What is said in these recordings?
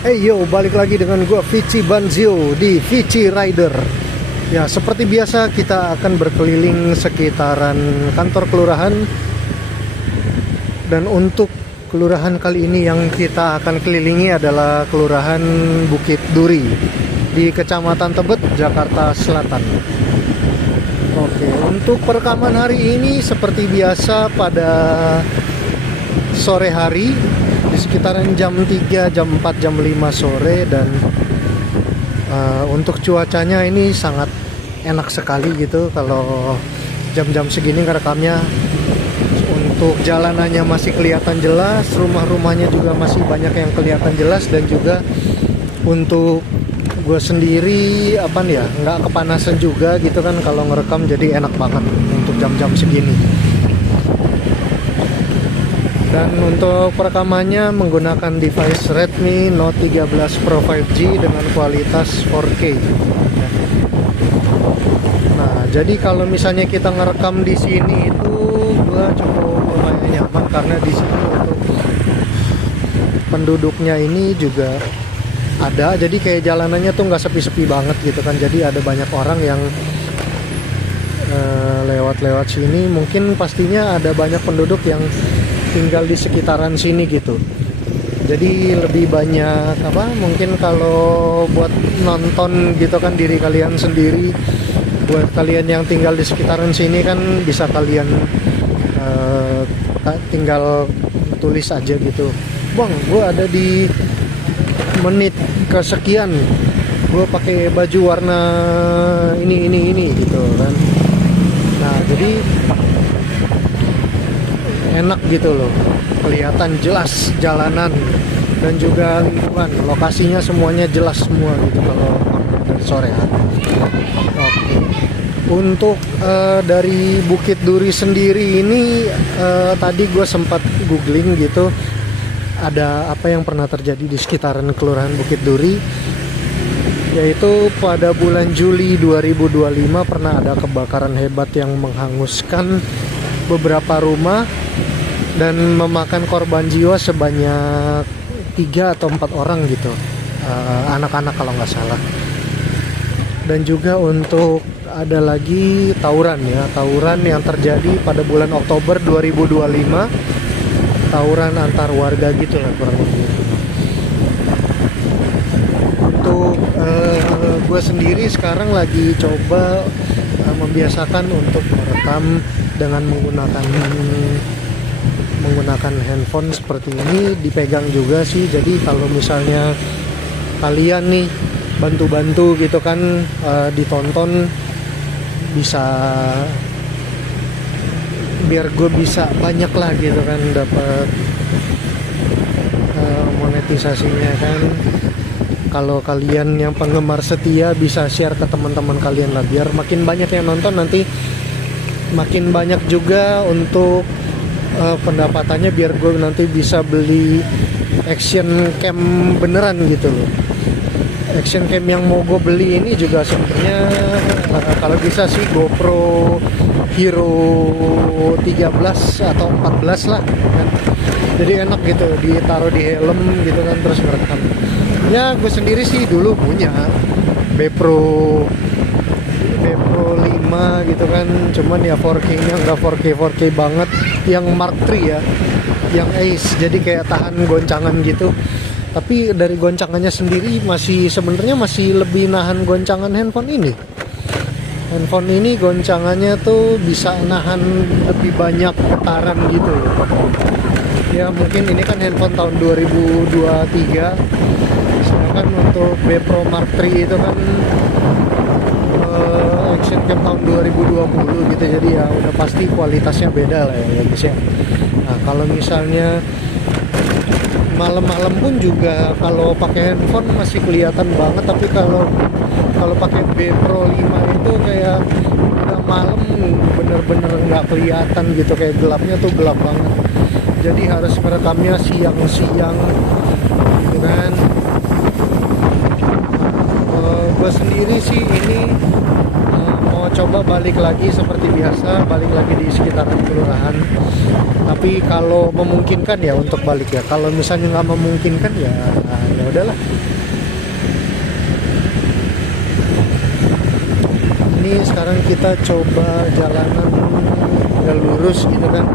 Hey yo, balik lagi dengan gua Vici Banzio di Vici Rider. Ya, seperti biasa kita akan berkeliling sekitaran kantor kelurahan. Dan untuk kelurahan kali ini yang kita akan kelilingi adalah Kelurahan Bukit Duri di Kecamatan Tebet, Jakarta Selatan. Oke, untuk perekaman hari ini seperti biasa pada sore hari di sekitaran jam 3, jam 4, jam 5 sore. Dan untuk cuacanya ini sangat enak sekali gitu kalau jam-jam segini ngerekamnya. Untuk jalanannya masih kelihatan jelas, rumah-rumahnya juga masih banyak yang kelihatan jelas. Dan juga untuk gue sendiri nggak kepanasan juga gitu kan kalau ngerekam, jadi enak banget untuk jam-jam segini. Dan untuk perekamannya menggunakan device Redmi Note 13 Pro 5G dengan kualitas 4K. Nah, jadi kalau misalnya kita ngerekam di sini itu gua cukup lumayan nyaman karena di sini untuk penduduknya ini juga ada, jadi kayak jalanannya tuh nggak sepi-sepi banget gitu kan. Jadi ada banyak orang yang lewat-lewat sini. Mungkin pastinya ada banyak penduduk yang tinggal di sekitaran sini gitu. Jadi lebih banyak mungkin kalau buat nonton gitu kan diri kalian sendiri, buat kalian yang tinggal di sekitaran sini kan bisa kalian tinggal tulis aja gitu, bang gue ada di menit kesekian, gue pakai baju warna ini gitu kan. Nah, jadi enak gitu loh, kelihatan jelas jalanan dan juga lingkungan, lokasinya semuanya jelas semua gitu kalau dari sore hari. Oke. Untuk dari Bukit Duri sendiri ini tadi gue sempat googling gitu, ada apa yang pernah terjadi di sekitaran Kelurahan Bukit Duri, yaitu pada bulan Juli 2025 pernah ada kebakaran hebat yang menghanguskan beberapa rumah dan memakan korban jiwa sebanyak 3 atau 4 orang gitu, anak-anak kalau nggak salah. Dan juga untuk ada lagi tawuran yang terjadi pada bulan Oktober 2025, tawuran antar warga gitu lah kurang lebih. Untuk gue sendiri sekarang lagi coba membiasakan untuk merekam dengan menggunakan handphone seperti ini, dipegang juga sih. Jadi kalau misalnya kalian nih bantu-bantu gitu kan, ditonton, bisa biar gue bisa banyak lah gitu kan dapat monetisasinya kan. Kalau kalian yang penggemar setia bisa share ke teman-teman kalian lah, biar makin banyak yang nonton, nanti makin banyak juga untuk pendapatannya, biar gue nanti bisa beli action cam beneran gitu loh. Action cam yang mau gue beli ini juga sebenarnya kalau bisa sih GoPro Hero 13 atau 14 lah kan. Jadi enak gitu ditaruh di helm gitu kan, terus ngerekam. Ya gue sendiri sih dulu punya Bepro 5 gitu kan, cuman ya 4K nya nggak 4K banget, yang Mark III ya, yang Ace, jadi kayak tahan goncangan gitu. Tapi dari goncangannya sendiri sebenarnya masih lebih nahan goncangan handphone ini. Handphone ini goncangannya tuh bisa nahan lebih banyak getaran gitu. Ya mungkin ini kan handphone tahun 2023, sedangkan untuk Bepro Mark III itu kan action cam tahun 2020 gitu. Jadi ya udah pasti kualitasnya beda lah ya guys ya. Nah, kalau misalnya malam-malam pun juga kalau pakai handphone masih kelihatan banget, tapi kalau pakai Bepro 5 itu kayak udah malam bener-bener nggak kelihatan gitu, kayak gelapnya tuh gelap banget. Jadi harus merekamnya siang-siang gitu kan. Gue sendiri sih ini mau coba balik lagi seperti biasa, balik lagi di sekitaran kelurahan. Tapi kalau memungkinkan ya untuk balik ya. Kalau misalnya nggak memungkinkan ya ya udahlah. Ini sekarang kita coba jalanan yang lurus gitu kan.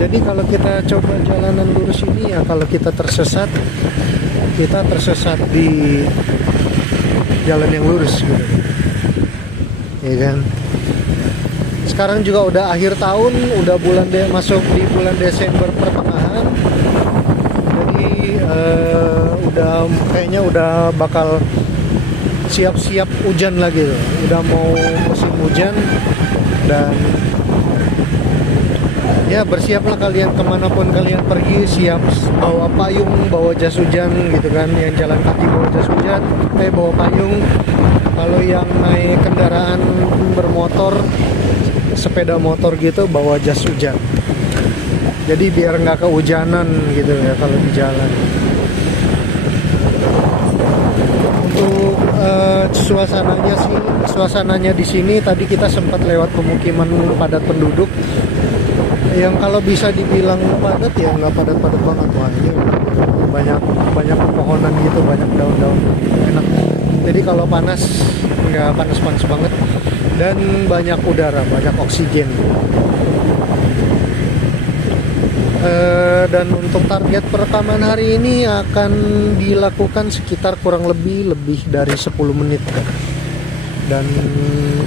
Jadi kalau kita coba jalanan lurus ini ya, kalau kita tersesat di jalan yang lurus gitu. Ya kan. Sekarang juga udah akhir tahun, udah masuk di bulan Desember pertengahan. Jadi kayaknya udah bakal siap-siap hujan lagi tuh. Udah mau musim hujan dan ya bersiaplah kalian kemanapun kalian pergi, siap bawa payung, bawa jas hujan gitu kan. Yang jalan kaki bawa jas hujan, bawa payung. Kalau yang naik kendaraan bermotor, sepeda motor gitu, bawa jas hujan. Jadi biar nggak kehujanan gitu ya kalau di jalan. Untuk suasananya di sini tadi kita sempat lewat pemukiman padat penduduk. Yang kalau bisa dibilang padat ya nggak padat-padat banget. Wah, ini banyak pepohonan gitu, banyak daun-daun, enak. Jadi kalau panas nggak panas-panas banget dan banyak udara, banyak oksigen. Dan untuk target perekaman hari ini akan dilakukan sekitar kurang lebih dari 10 menit. Dan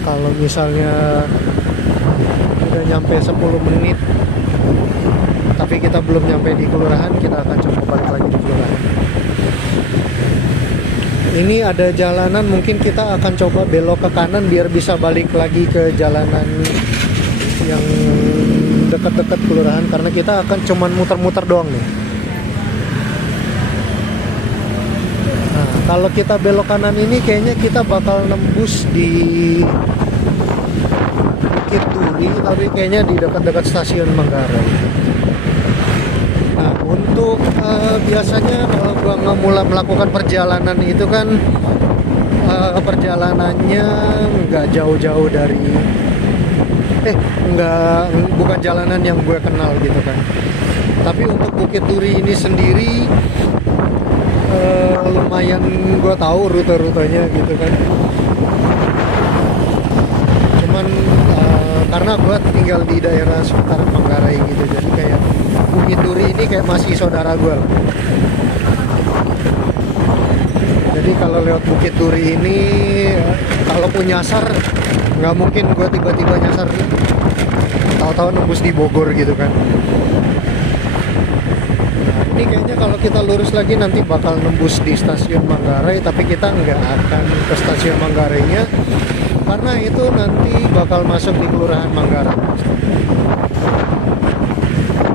kalau misalnya udah nyampe 10 menit tapi kita belum nyampe di kelurahan, kita akan coba balik lagi di kelurahan. Ini ada jalanan, mungkin kita akan coba belok ke kanan biar bisa balik lagi ke jalanan yang dekat-dekat kelurahan, karena kita akan cuman muter-muter doang nih. Nah, kalau kita belok kanan ini kayaknya kita bakal nembus di Bukit Duri, tapi kayaknya di dekat-dekat stasiun Manggarai. Nah, untuk biasanya kalau gua mulai melakukan perjalanan itu kan perjalanannya nggak jauh-jauh dari bukan jalanan yang gue kenal gitu kan. Tapi untuk Bukit Duri ini sendiri lumayan gue tahu rute-rutenya gitu kan. Cuman karena gue tinggal di daerah sekitar Manggarai gitu, jadi kayak Bukit Duri ini kayak masih saudara gue lah. Jadi kalau lewat Bukit Duri ini, kalaupun nyasar, nggak mungkin gue tiba-tiba nyasar tahu-tahu nembus di Bogor gitu kan. Nah, ini kayaknya kalau kita lurus lagi nanti bakal nembus di stasiun Manggarai, tapi kita nggak akan ke stasiun Manggarainya karena itu nanti bakal masuk di kelurahan Manggarai.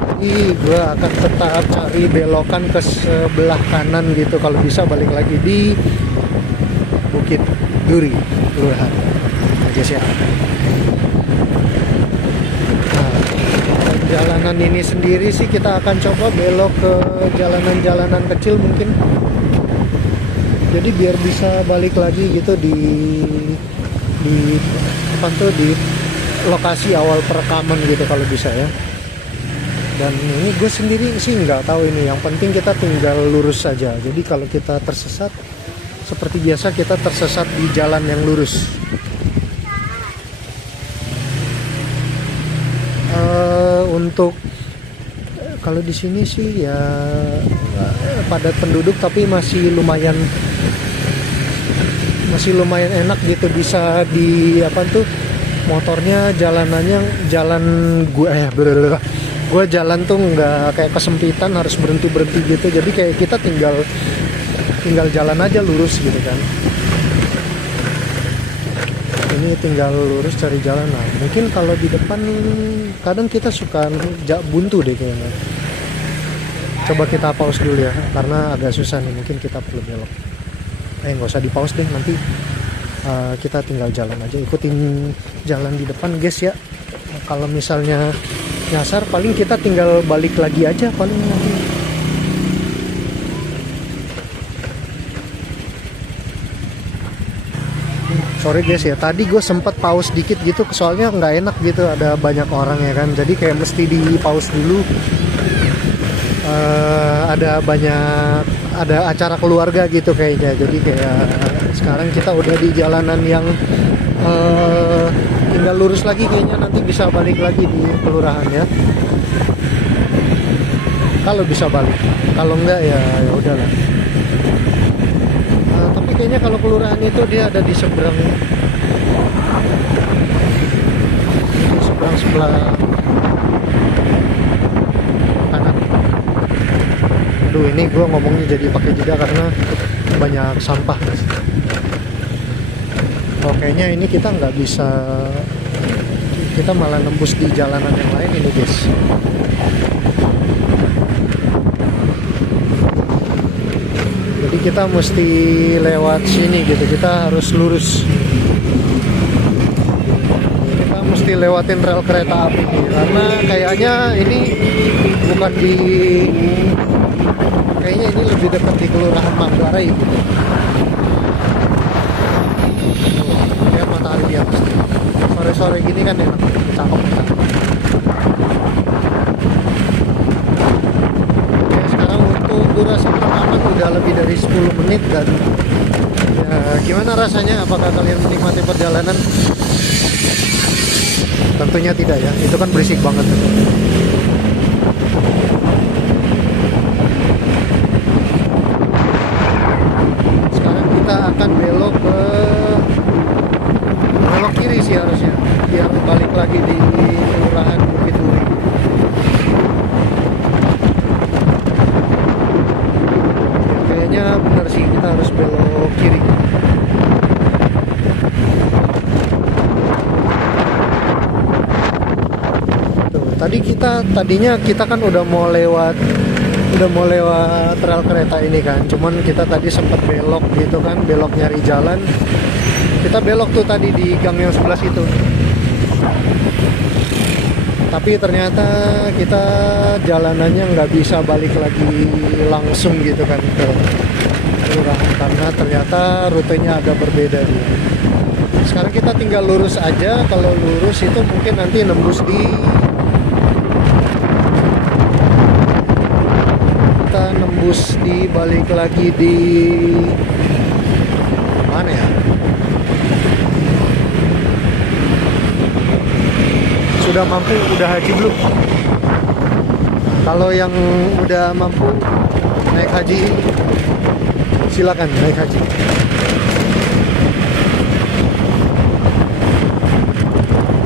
Jadi gue akan tetap cari belokan ke sebelah kanan gitu, kalau bisa balik lagi di Bukit Duri kelurahan aja sih. Nah, jalanan ini sendiri sih kita akan coba belok ke jalanan-jalanan kecil mungkin, jadi biar bisa balik lagi gitu di lokasi awal perekaman gitu kalau bisa ya. Dan ini gue sendiri sih nggak tahu ini, yang penting kita tinggal lurus saja. Jadi kalau kita tersesat, seperti biasa kita tersesat di jalan yang lurus. Untuk kalau di sini sih ya padat penduduk, tapi masih lumayan enak gitu, bisa di motornya jalanannya jalan gue jalan tuh nggak kayak kesempitan harus berhenti gitu, jadi kayak kita tinggal jalan aja lurus gitu kan. Ini tinggal lurus cari jalan. Nah, mungkin kalau di depan kadang kita suka buntu deh kayaknya. Coba kita pause dulu ya, karena agak susah nih, mungkin kita perlu belok. Nggak usah di pause deh, nanti kita tinggal jalan aja, ikutin jalan di depan guys ya. Kalau misalnya nyasar paling kita tinggal balik lagi aja paling nanti. sorry guys ya, tadi gue sempet pause dikit gitu, soalnya nggak enak gitu, ada banyak orang ya kan, jadi kayak mesti di pause dulu. Ada acara keluarga gitu kayaknya, jadi kayak sekarang kita udah di jalanan yang tinggal lurus lagi, kayaknya nanti bisa balik lagi di kelurahan ya, kalau bisa balik, kalau enggak ya udahlah. Tapi kayaknya kalau kelurahan itu dia ada di seberang sebelah kanan. Aduh, ini gue ngomongnya jadi pakai jeda karena banyak sampah. Oh, kayaknya ini kita nggak bisa, kita malah nembus di jalanan yang lain ini guys. Jadi kita mesti lewat sini gitu, kita harus lurus. Kita mesti lewatin rel kereta api nih, karena kayaknya ini bukan di, kayaknya ini lebih dekat di Kelurahan Manggarai gitu. Lihat matahari di atas. Sore-sore gini kan enak, cakep. Oke, sekarang untuk durasi perjalanan udah lebih dari 10 menit dan ya, gimana rasanya? Apakah kalian menikmati perjalanan? Tentunya tidak ya, itu kan berisik banget. Sekarang kita akan belok kiri sih harusnya, biar balik lagi di Kelurahan Bukit Duri. Kayaknya benar sih, kita harus belok kiri. Tadinya kita kan udah mau lewat rel kereta ini kan, cuman kita tadi sempat belok gitu kan, belok nyari jalan. Kita belok tuh tadi di gang yang sebelah situ, tapi ternyata kita jalanannya nggak bisa balik lagi langsung gitu kan ke kelurahan, karena ternyata rutenya agak berbeda dia. Sekarang kita tinggal lurus aja, kalau lurus itu mungkin nanti nembus di, balik lagi di mana ya, sudah mampu, udah haji belum? Kalau yang udah mampu naik haji, silakan naik haji.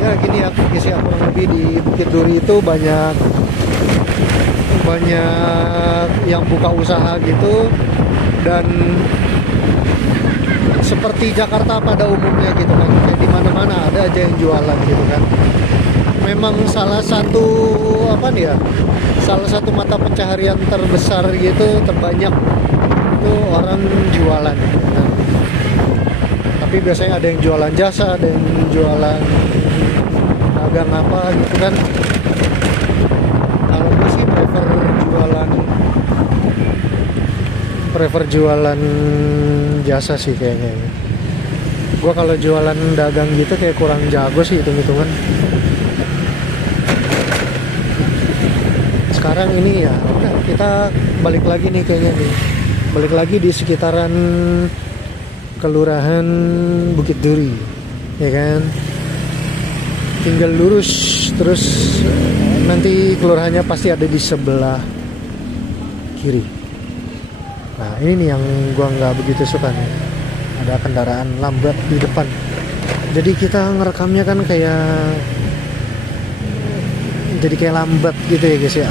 Ya gini ya guys ya, kurang lebih di Bukit Duri itu banyak yang buka usaha gitu, dan seperti Jakarta pada umumnya gitu kan, kayak di mana-mana ada aja yang jualan gitu kan. Memang salah satu mata pencaharian terbesar gitu, terbanyak itu orang jualan gitu kan. Tapi biasanya ada yang jualan jasa, ada yang jualan dagang apa gitu kan. Kalau gue sih prefer jualan jasa sih kayaknya. Gue kalau jualan dagang gitu kayak kurang jago sih hitung-hitungan. Sekarang ini ya udah, kita balik lagi nih kayaknya nih. Balik lagi di sekitaran Kelurahan Bukit Duri, ya kan? Tinggal lurus terus, nanti kelurahannya pasti ada di sebelah kiri. Nah ini nih yang gua nggak begitu suka nih, ada kendaraan lambat di depan, jadi kita ngerekamnya kan kayak lambat gitu ya guys ya,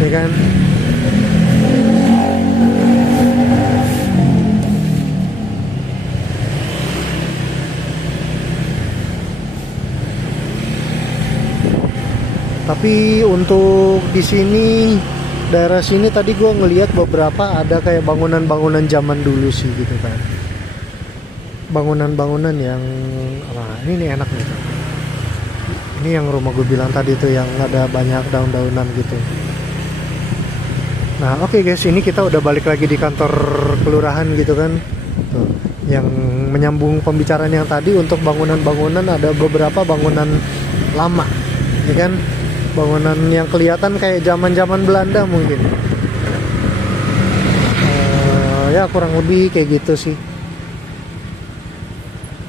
ya kan? Tapi untuk di sini, daerah sini tadi gue ngelihat beberapa ada kayak bangunan-bangunan zaman dulu sih gitu kan. Bangunan-bangunan yang, wah ini nih enak nih. Ini yang rumah gue bilang tadi tuh, yang ada banyak daun-daunan gitu. Nah oke guys, ini kita udah balik lagi di kantor kelurahan gitu kan. Tuh, yang menyambung pembicaraan yang tadi. Untuk bangunan-bangunan ada beberapa bangunan lama, ya kan, bangunan yang kelihatan kayak zaman-zaman Belanda mungkin. Ya kurang lebih kayak gitu sih,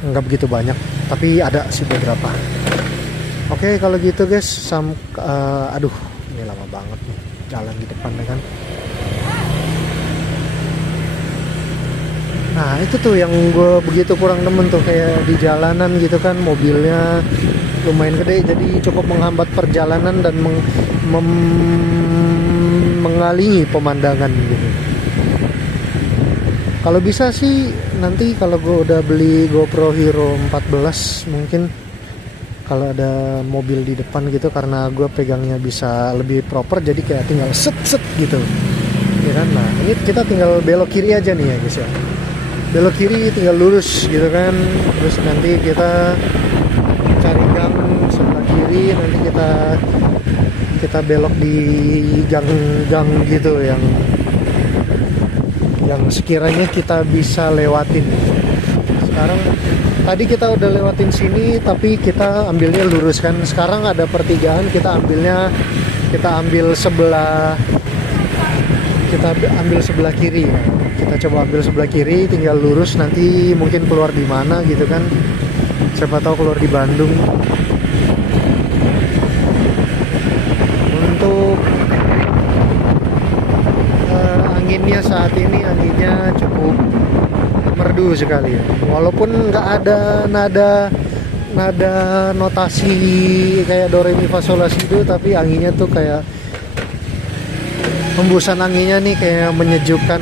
nggak begitu banyak tapi ada sih beberapa. Oke, kalau gitu guys, aduh ini lama banget nih jalan di depan ya kan. Nah itu tuh yang gue begitu kurang demen tuh, kayak di jalanan gitu kan, mobilnya lumayan gede jadi cukup menghambat perjalanan dan mengalingi pemandangan gitu. Kalau bisa sih nanti kalau gue udah beli GoPro Hero 14 mungkin kalau ada mobil di depan gitu, karena gue pegangnya bisa lebih proper, jadi kayak tinggal set gitu ya kan. Nah ini kita tinggal belok kiri aja nih ya guys ya, belok kiri tinggal lurus gitu kan, terus nanti kita cari gang sebelah kiri, nanti kita belok di gang-gang gitu yang sekiranya kita bisa lewatin. Sekarang tadi kita udah lewatin sini tapi kita ambilnya lurus kan. Sekarang ada pertigaan, kita ambil sebelah kiri. Kita coba ambil sebelah kiri, tinggal lurus, nanti mungkin keluar di mana gitu kan. Siapa tahu keluar di Bandung. Untuk anginnya saat ini anginnya cukup merdu sekali ya. Walaupun nggak ada nada notasi kayak do re mi fa sol la si do, tapi anginnya tuh kayak hembusan anginnya nih kayak menyejukkan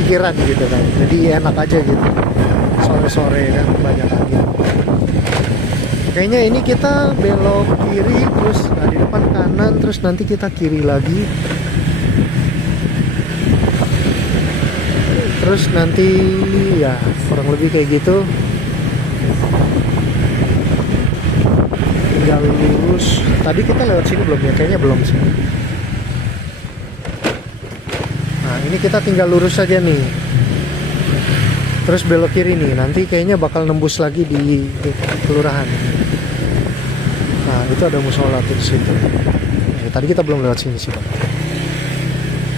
pikiran gitu kan. Jadi enak aja gitu. Sore-sore kan banyak angin. Kayaknya ini kita belok kiri terus di depan kanan, terus nanti kita kiri lagi. Terus nanti ya kurang lebih kayak gitu, tinggal lurus. Tadi kita lewat sini belum ya? Kayaknya belum sih. Nah ini kita tinggal lurus saja nih, terus belok kiri nih, nanti kayaknya bakal nembus lagi di kelurahan. Nah itu ada musola tuh di situ. Nah, tadi kita belum lewat sini sih Pak.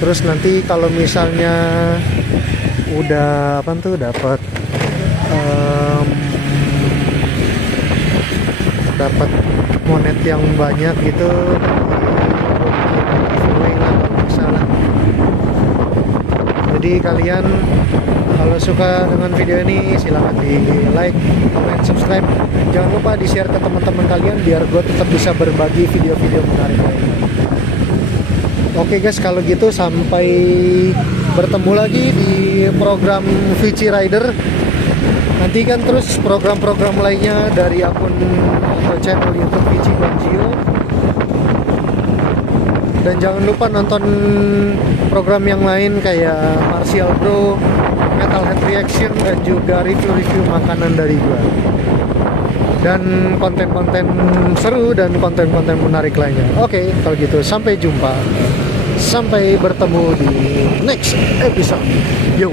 Terus nanti kalau misalnya udah dapat monet yang banyak gitu, giveaway lah kalau nggak salah. Jadi kalian kalau suka dengan video ini silahkan di like, comment, subscribe. Jangan lupa di share ke teman-teman kalian biar gue tetap bisa berbagi video-video menarik lainnya. Oke guys, kalau gitu sampai bertemu lagi di program Vici Rider. Nantikan terus program-program lainnya dari akun atau channel YouTube Vici Banjio. Dan jangan lupa nonton program yang lain kayak Martial Bro, Metalhead Reaction, dan juga review-review makanan dari gua. Dan konten-konten seru dan konten-konten menarik lainnya. Oke, kalau gitu sampai jumpa. Sampai bertemu di next episode. Yo.